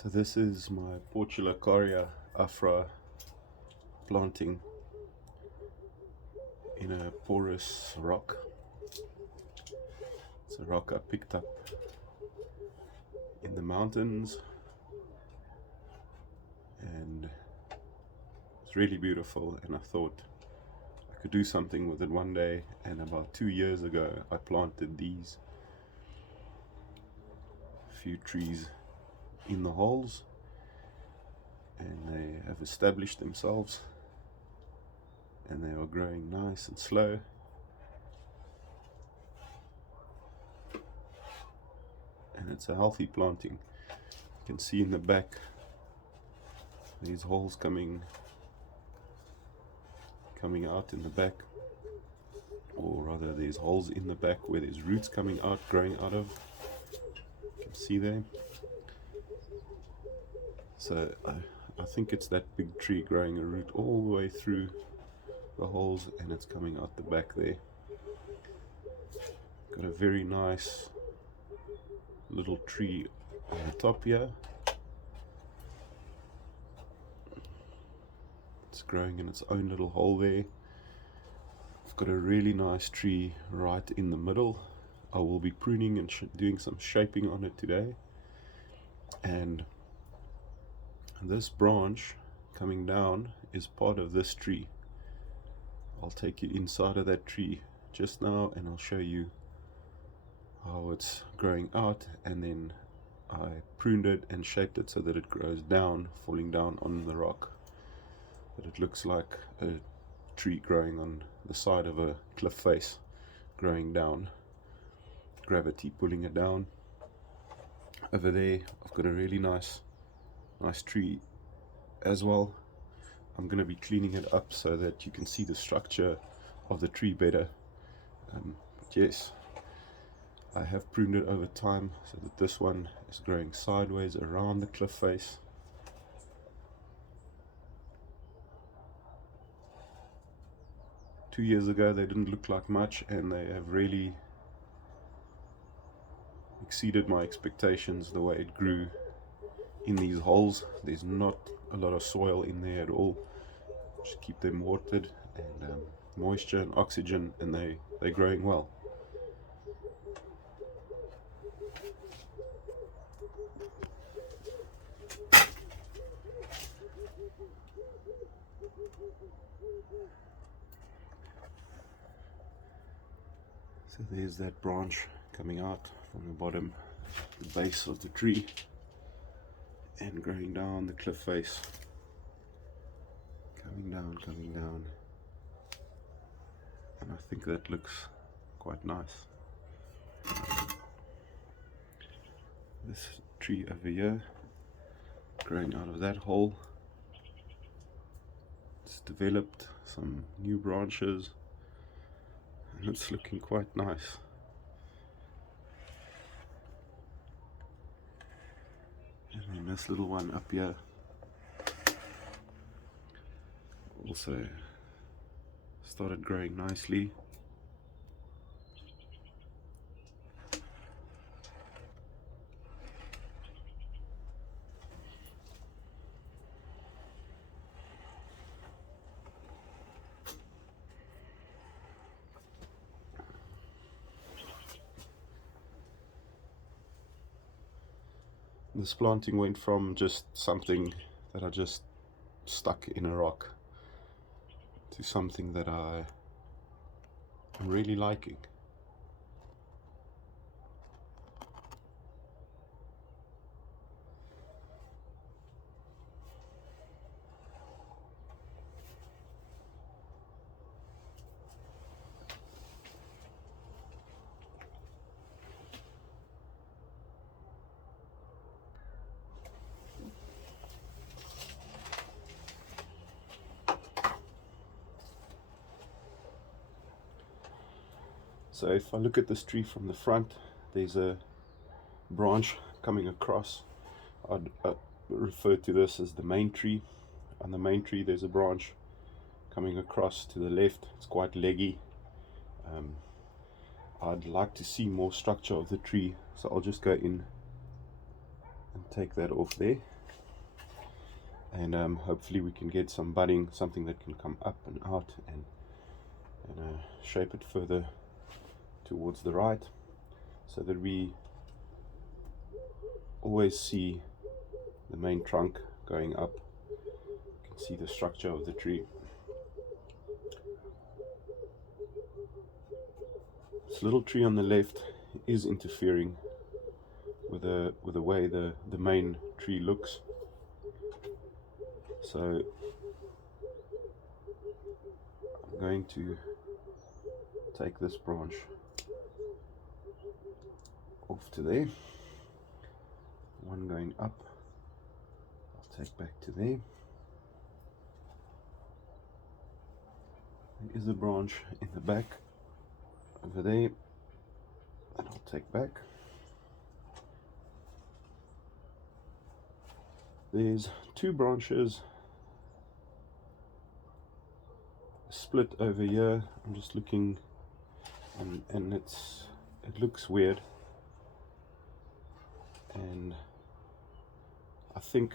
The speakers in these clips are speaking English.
So this is my Portulacaria Afra planting in a porous rock. It's a rock I picked up in the mountains, and it's really beautiful, and I thought I could do something with it one day. And about 2 years ago I planted these few trees in the holes, and they have established themselves, and they are growing nice and slow. And it's a healthy planting. You can see in the back these holes coming out in the back, or rather there's holes in the back where there's roots coming out, growing out of. You can see there. So I think it's that big tree growing a root all the way through the holes, and it's coming out the back there. Got a very nice little tree on the top here. It's growing in its own little hole there. I've got a really nice tree right in the middle. I will be pruning and doing some shaping on it today. And this branch coming down is part of this tree. I'll take you inside of that tree just now, and I'll show you how it's growing out. And then I pruned it and shaped it so that it grows down, falling down on the rock, that it looks like a tree growing on the side of a cliff face, growing down, gravity pulling it down. Over there I've got a really nice tree as well. I'm going to be cleaning it up so that you can see the structure of the tree better. But yes, I have pruned it over time so that this one is growing sideways around the cliff face. Two years ago they didn't look like much, and they have really exceeded my expectations the way it grew in these holes. There's not a lot of soil in there at all. Just keep them watered and moisture and oxygen, and they're growing well. So there's that branch coming out from the bottom, the base of the tree, and growing down the cliff face, coming down, and I think that looks quite nice. This tree over here, growing out of that hole, it's developed some new branches, and it's looking quite nice. And then this little one up here also started growing nicely. This planting went from just something that I just stuck in a rock to something that I'm really liking. So if I look at this tree from the front, there's a branch coming across. I'd refer to this as the main tree. On the main tree there's a branch coming across to the left. It's quite leggy. I'd like to see more structure of the tree, so I'll just go in and take that off there. and hopefully we can get some budding, something that can come up and out, and shape it further towards the right, so that we always see the main trunk going up. You can see the structure of the tree. This little tree on the left is interfering with the way the main tree looks. So I'm going to take this branch off to there. One going up, I'll take back to there. There is a branch in the back over there that I'll take back. There's two branches split over here. I'm just looking, and it looks weird, and I think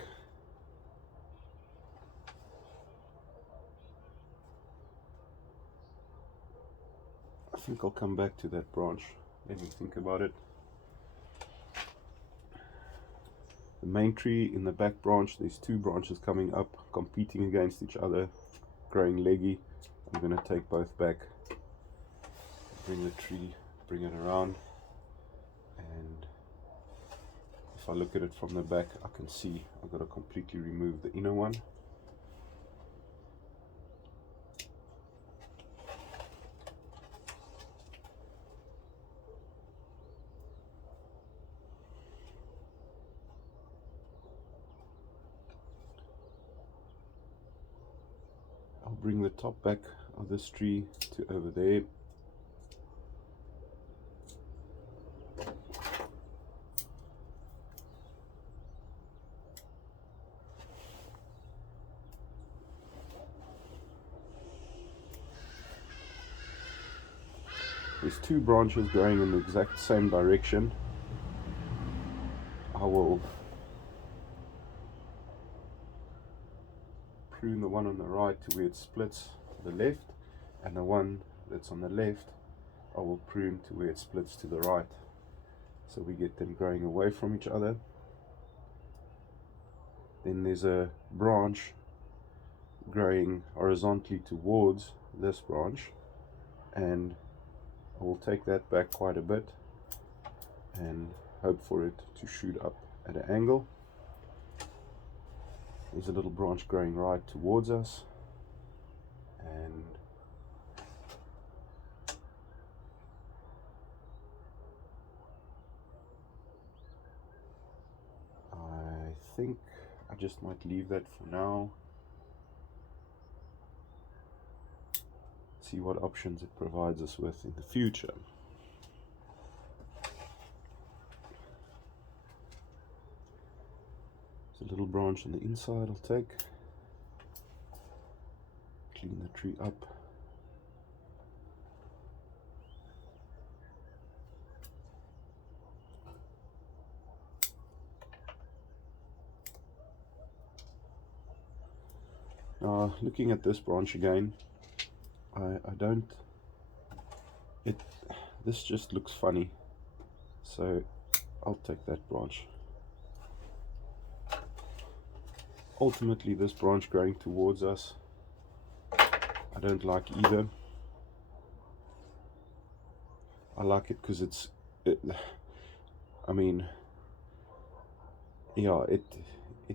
I'll come back to that branch. Let me think about it. The main tree in the back branch, there's two branches coming up, competing against each other, growing leggy. I'm going to take both back, bring the tree, bring it around, and if I look at it from the back, I can see I've got to completely remove the inner one. I'll bring the top back of this tree to over there. There's two branches going in the exact same direction. I will prune the one on the right to where it splits to the left, and the one that's on the left I will prune to where it splits to the right, so we get them growing away from each other. Then there's a branch growing horizontally towards this branch, and I will take that back quite a bit and hope for it to shoot up at an angle. There's a little branch growing right towards us, and I think I just might leave that for now. See what options it provides us with in the future. There's a little branch on the inside I'll take. Clean the tree up. Now, looking at this branch again, this just looks funny, so I'll take that branch. Ultimately, this branch growing towards us, I don't like either. I like it because it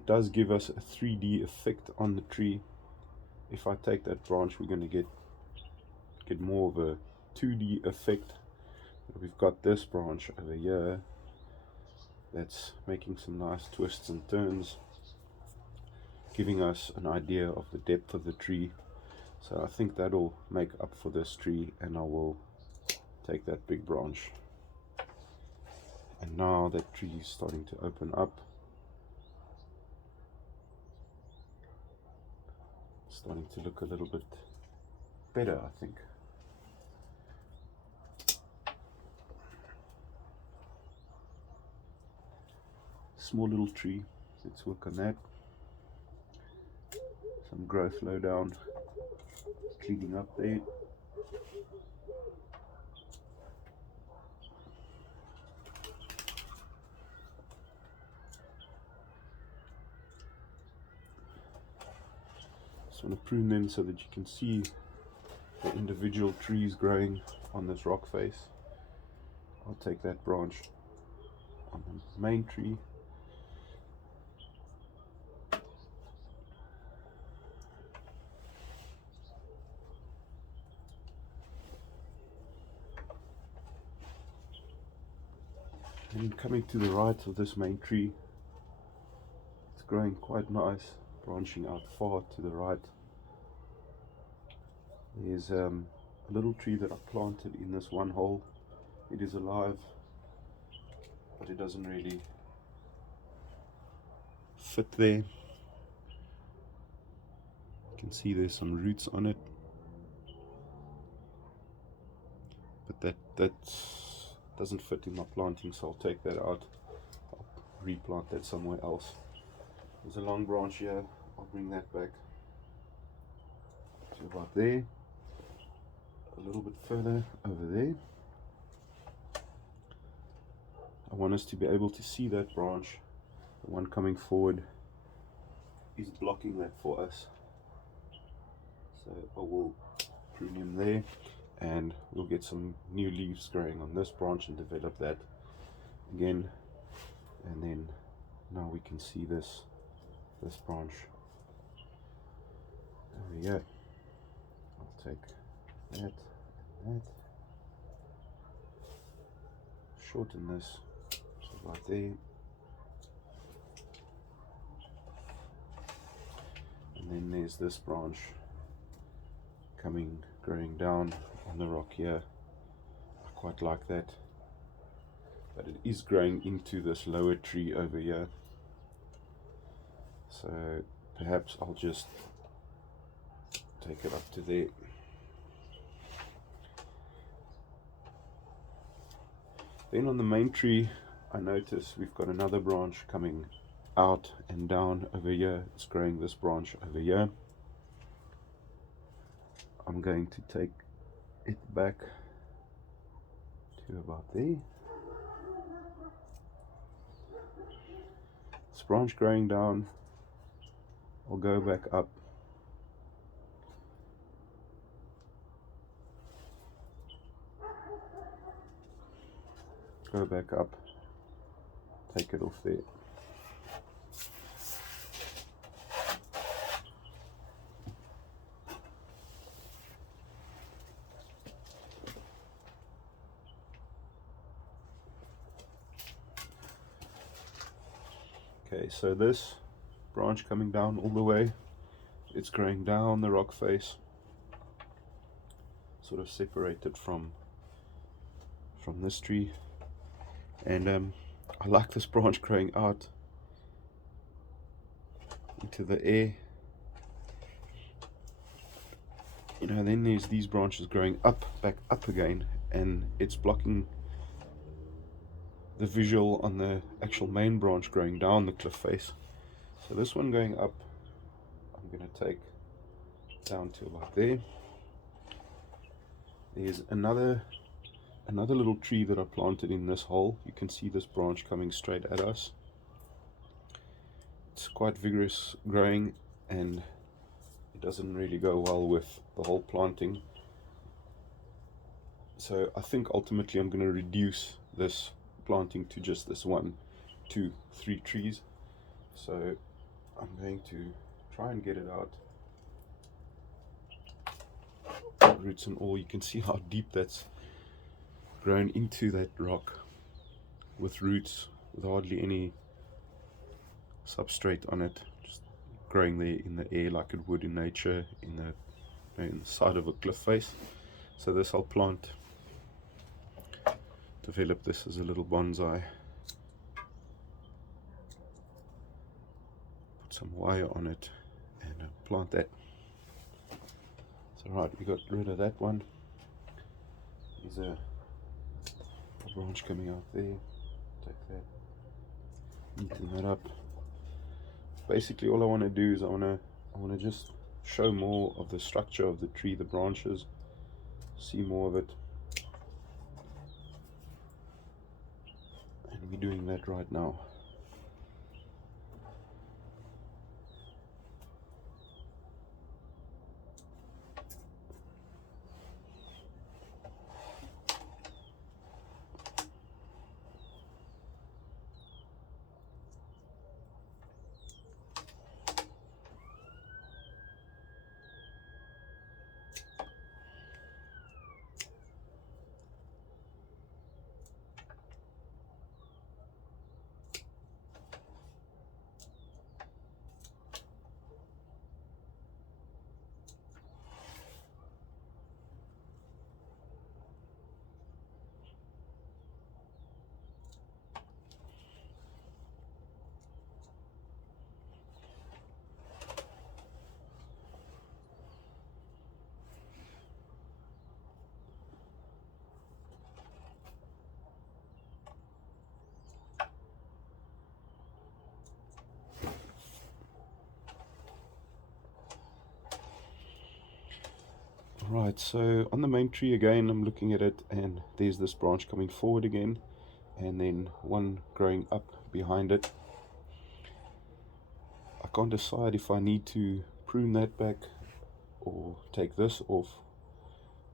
does give us a 3D effect on the tree. If I take that branch, we're going to get more of a 2D effect. We've got this branch over here that's making some nice twists and turns, giving us an idea of the depth of the tree. So I think that'll make up for this tree, and I will take that big branch. And now that tree is starting to open up, it's starting to look a little bit better, I think. Small little tree, let's work on that. some growth low down, cleaning up there. Just want to prune them so that you can see the individual trees growing on this rock face. I'll take that branch on the main tree. And coming to the right of this main tree, it's growing quite nice, branching out far to the right. There's a little tree that I planted in this one hole. It is alive, but it doesn't really fit there. You can see there's some roots on it, but that doesn't fit in my planting, so I'll take that out. I'll replant that somewhere else. There's a long branch here. I'll bring that back to about there, a little bit further over there. I want us to be able to see that branch. The one coming forward is blocking that for us, so I will prune him there, and we'll get some new leaves growing on this branch and develop that again. And then now we can see this branch. There we go. I'll take that and that, shorten this so right there, and then there's this branch growing down on the rock here. I quite like that, but it is growing into this lower tree over here, so perhaps I'll just take it up to there. Then on the main tree, I notice we've got another branch coming out and down over here. It's growing this branch over here. I'm going to take it back to about there. This branch growing down, I'll go back up. Go back up, take it off there. Okay, so this branch coming down all the way, it's growing down the rock face, sort of separated from this tree. And I like this branch growing out into the air. You know, then there's these branches growing up, back up again, and it's blocking the visual on the actual main branch growing down the cliff face. So this one going up, I'm going to take down to about there. There's another little tree that I planted in this hole. You can see this branch coming straight at us. It's quite vigorous growing, and it doesn't really go well with the whole planting. So I think ultimately I'm going to reduce this planting to just this 1, 2, 3 trees. So I'm going to try and get it out. Roots and all, you can see how deep that's grown into that rock, with roots with hardly any substrate on it, just growing there in the air like it would in nature, in the side of a cliff face. So this I'll plant, develop this as a little bonsai, put some wire on it, and plant that. So right, we got rid of that one. There's a branch coming out there. Take that, neaten that up. Basically all I want to do is I want to just show more of the structure of the tree, the branches, see more of it. And we're doing that right now. Right, so on the main tree again, I'm looking at it, and there's this branch coming forward again, and then one growing up behind it. I can't decide if I need to prune that back or take this off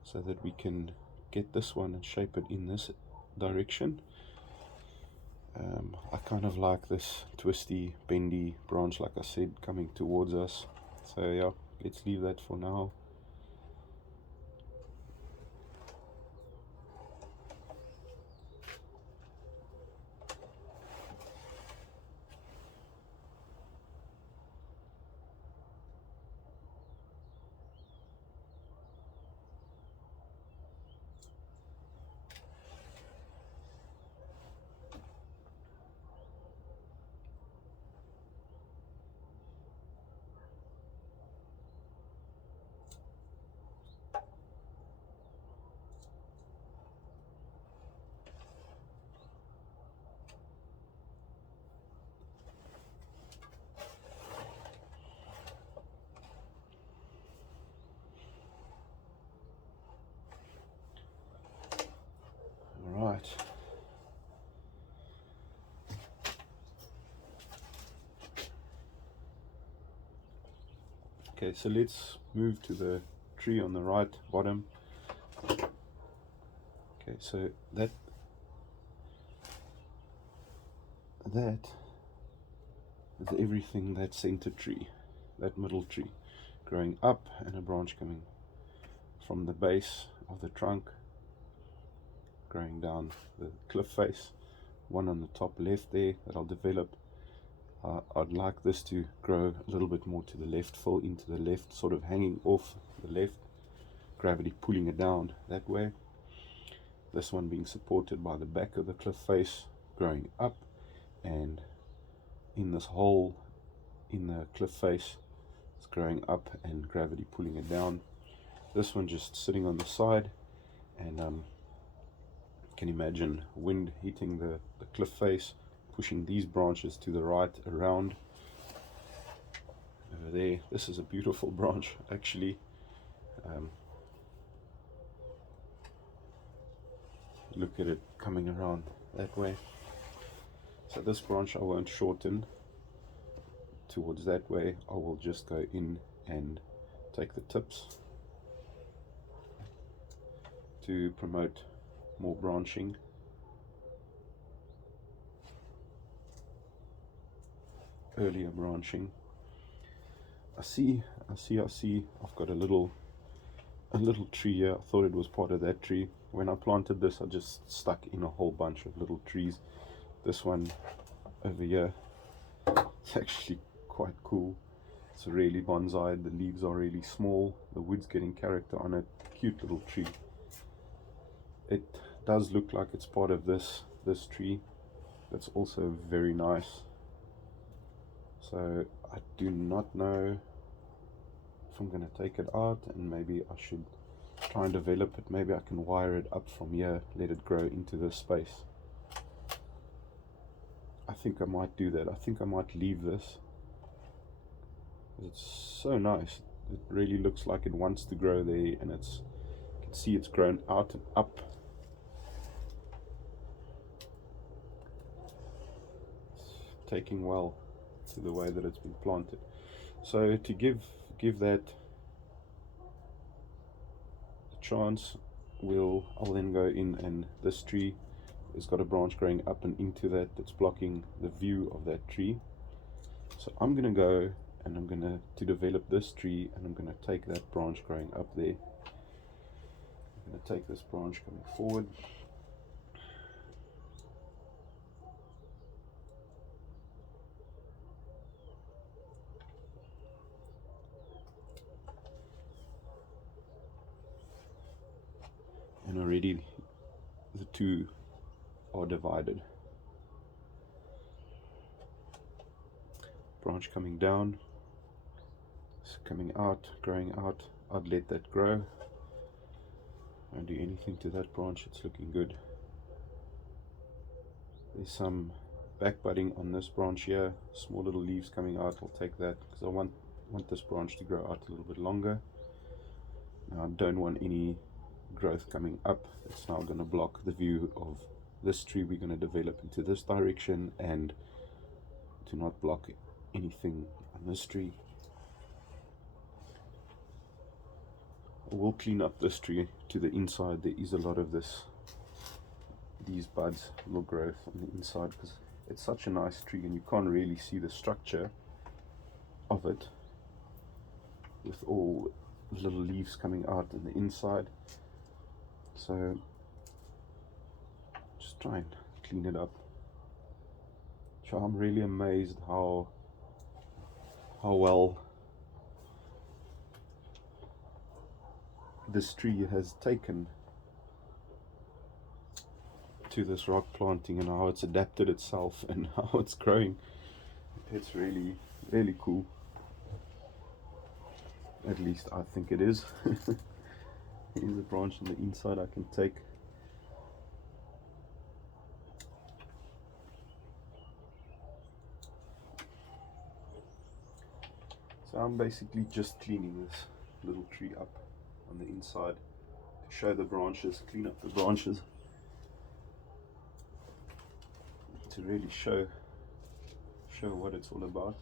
so that we can get this one and shape it in this direction. I kind of like this twisty, bendy branch, like I said, coming towards us. So yeah, let's leave that for now. Right. Okay, so let's move to the tree on the right bottom. Okay, so that is everything, that center tree, that middle tree growing up, and a branch coming from the base of the trunk growing down the cliff face, one on the top left there that I'll develop. I'd like this to grow a little bit more to the left, fall into the left, sort of hanging off the left, gravity pulling it down that way. This one being supported by the back of the cliff face, growing up, and in this hole in the cliff face, it's growing up and gravity pulling it down. This one just sitting on the side, and can imagine wind hitting the cliff face, pushing these branches to the right around. Over there, this is a beautiful branch actually. Look at it coming around that way. So this branch I won't shorten towards that way. I will just go in and take the tips to promote more branching. Earlier branching. I see. I've got a little tree here. I thought it was part of that tree. When I planted this, I just stuck in a whole bunch of little trees. This one over here, it's actually quite cool. It's really bonsai. The leaves are really small. The wood's getting character on it. Cute little tree. It does look like it's part of this tree. That's also very nice. So I do not know if I'm going to take it out, and maybe I should try and develop it. Maybe I can wire it up from here, let it grow into this space. I think I might do that. I think I might leave this. It's so nice. It really looks like it wants to grow there, and you can see it's grown out and up. It's taking well to the way that it's been planted. So to give that a chance, I'll then go in, and this tree has got a branch growing up and into that's blocking the view of that tree. So I'm gonna go and I'm gonna to develop this tree, and I'm gonna take that branch growing up there. I'm gonna take this branch coming forward. And already the two are divided. Branch coming down, it's coming out, growing out. I'd let that grow. Don't do anything to that branch, it's looking good. There's some back budding on this branch here, small little leaves coming out. I'll take that because I want this branch to grow out a little bit longer. Now I don't want any growth coming up. It's now going to block the view of this tree we're going to develop into this direction, and to not block anything on this tree. I will clean up this tree to the inside. There is a lot of these buds will grow on the inside because it's such a nice tree, and you can't really see the structure of it with all the little leaves coming out on the inside. So just try and clean it up. So I'm really amazed how well this tree has taken to this rock planting, and how it's adapted itself and how it's growing. It's really, really cool. At least I think it is. Here's a branch on the inside I can take. So I'm basically just cleaning this little tree up on the inside to show the branches, clean up the branches, to really show what it's all about.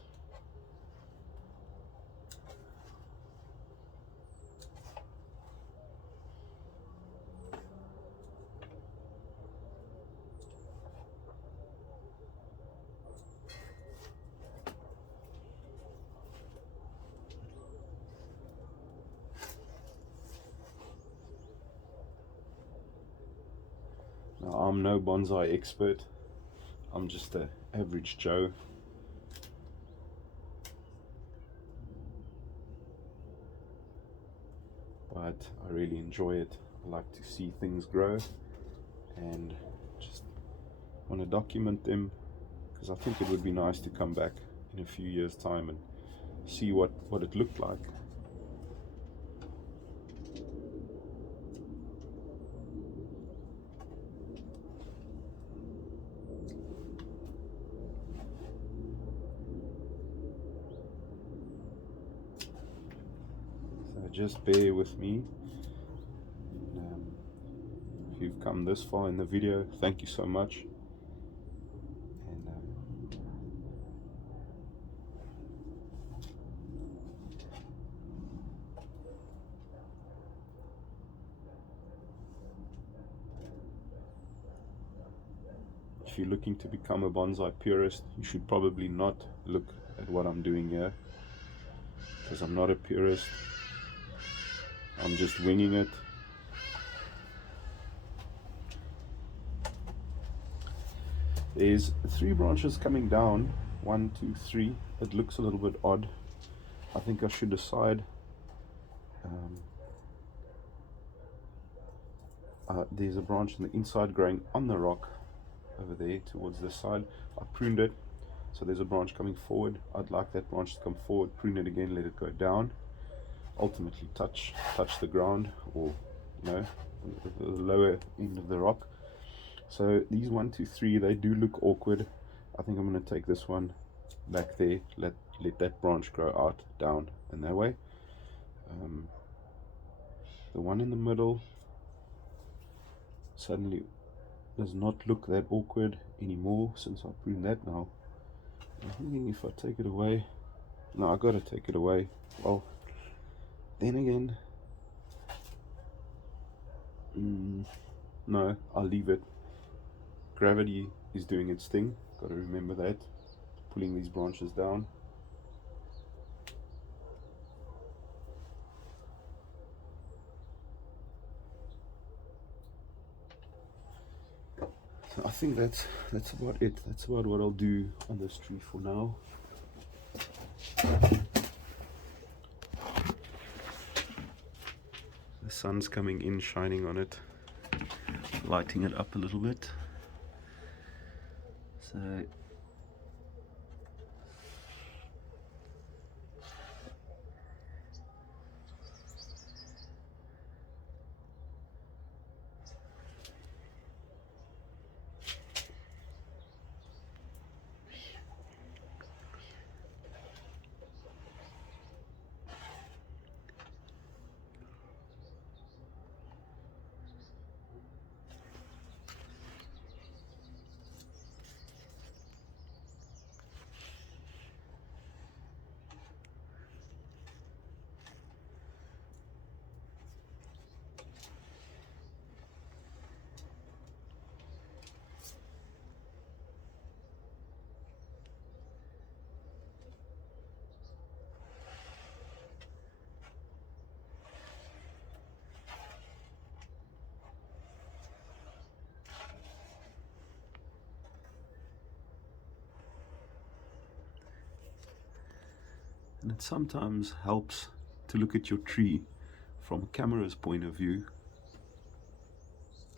Now, I'm no bonsai expert. I'm just an average Joe. But I really enjoy it. I like to see things grow, and just want to document them, because I think it would be nice to come back in a few years' time and see what it looked like. Just bear with me. If you've come this far in the video, thank you so much. And if you're looking to become a bonsai purist, you should probably not look at what I'm doing here, because I'm not a purist. I'm just winging it. There's 3 branches coming down, 1, 2, 3. It looks a little bit odd. I think I should decide. There's a branch on the inside growing on the rock over there towards this side. I pruned it, so there's a branch coming forward. I'd like that branch to come forward, prune it again, let it go down, ultimately touch the ground, or the lower end of the rock. So these 1, 2, 3, they do look awkward. I think I'm going to take this one back there, let that branch grow out, down, and that way. The one in the middle suddenly does not look that awkward anymore since I pruned that now. I'm thinking if I take it away, no, I gotta take it away. Well, then again, no, I'll leave it. Gravity is doing its thing, gotta remember that. Pulling these branches down. So I think that's about it. That's about what I'll do on this tree for now. The sun's coming in, shining on it, lighting it up a little bit. So and it sometimes helps to look at your tree from a camera's point of view.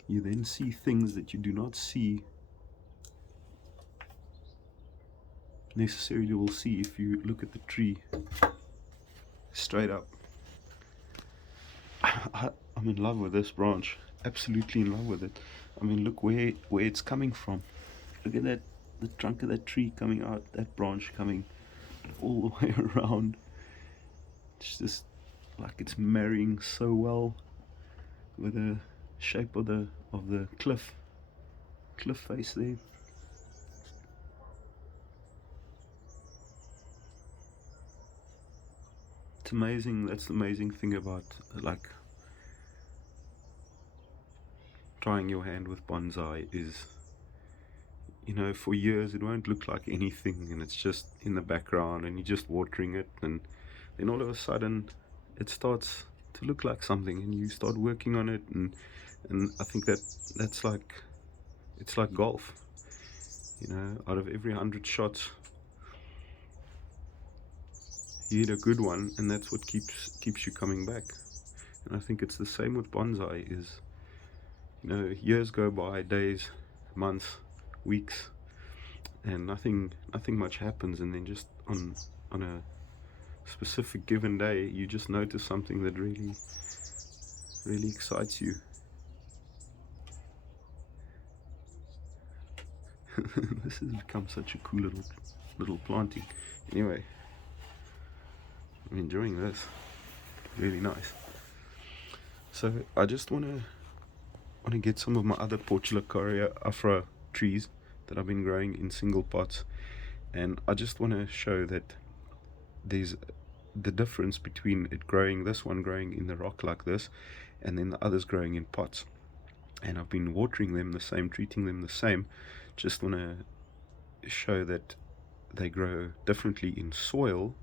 You then see things that you do not see necessarily will see if you look at the tree straight up. I'm in love with this branch, absolutely in love with it. I mean, look where it's coming from. Look at that, the trunk of that tree coming out, that branch coming all the way around. It's just like it's marrying so well with the shape of the cliff face there. It's amazing. That's the amazing thing about like trying your hand with bonsai is, you know, for years it won't look like anything and it's just in the background and you're just watering it, and then all of a sudden it starts to look like something and you start working on it, and I think that's like, it's like golf, you know, out of every 100 shots you hit a good one, and that's what keeps you coming back. And I think it's the same with bonsai. Is, you know, years go by, days, months, weeks, and nothing much happens, and then just on a specific given day you just notice something that really excites you. This has become such a cool little planting. Anyway, I'm enjoying this, really nice. So I just want to get some of my other Portulacaria Afra trees that I've been growing in single pots, and I just want to show that there's the difference between it growing, this one growing in the rock like this, and then the others growing in pots. And I've been watering them the same, treating them the same. Just want to show that they grow differently in soil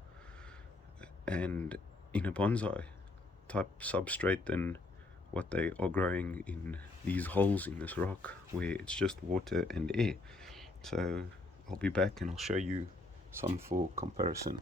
and in a bonsai type substrate than what they are growing in these holes in this rock where it's just water and air. So I'll be back and I'll show you some for comparison.